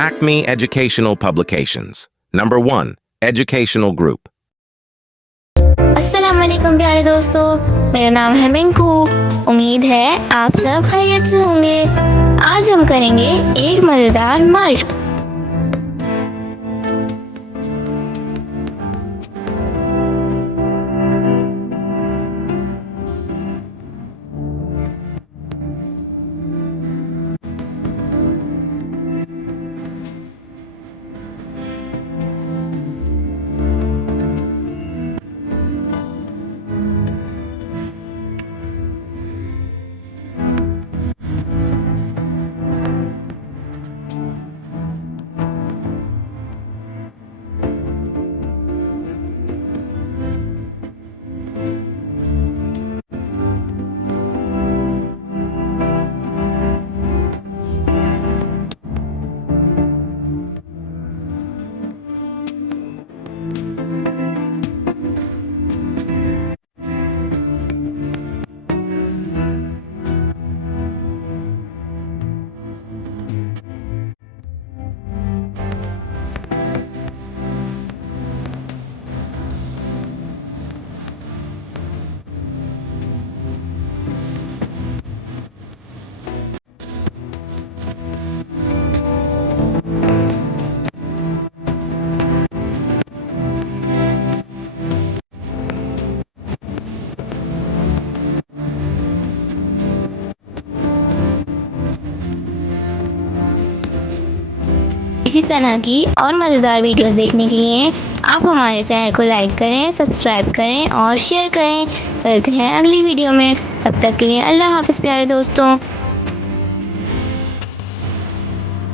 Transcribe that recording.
Acme Educational Publications. Number 1. Educational Group. अस्सलाम वालेकुम प्यारे दोस्तों, मेरा नाम है मिंकू। उम्मीद है आप सब खैरियत से होंगे। आज हम करेंगे एक मज़ेदार मश्क। इसी तरह की और मज़ेदार वीडियोस देखने के लिए आप हमारे चैनल को लाइक करें, सब्सक्राइब करें और शेयर करें। मिलते हैं अगली वीडियो में, तब तक के लिए अल्लाह हाफ़िज़ प्यारे दोस्तों।